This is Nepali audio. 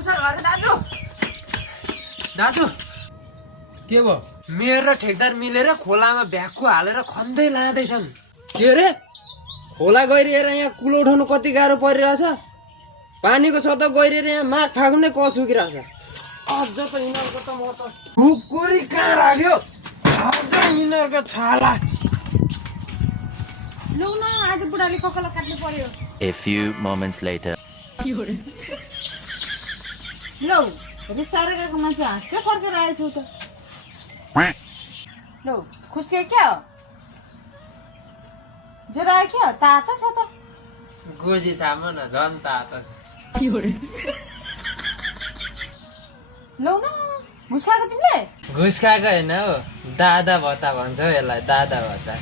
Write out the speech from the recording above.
पुछर अरे दाजु दाजु के भयो? मेयर र ठेकदार मिलेर खोलामा भ्याकु हालेर खन्दै लाँदैछन्। के रे? खोला गइरहेर यहाँ कुलो उठाउनु कति गाह्रो परिरहेछ। पानीको सतह गइरहेर यहाँ माग फाग्नु नै कसुकिरहेछ। अझ त यिनीहरूको त म त खुकुरी कहाँ राख्यो? अझ यिनीहरूको छाला। लौ न आज बुढाले ककला काट्नु पर्यो। A few moments later. लौ रिसाएर गएको मान्छे हाँस्दै फर्केर आएछु त। लौ खुस्के क्या हो? ज्वरो आयो क्या? तातो छ त। गोजी छाम न झन् तातो। लौ न घुस खाएको तिमीले? घुस खाएको होइन हो, दादा भत्ता भन्छ हौ यसलाई, दादा भत्ता।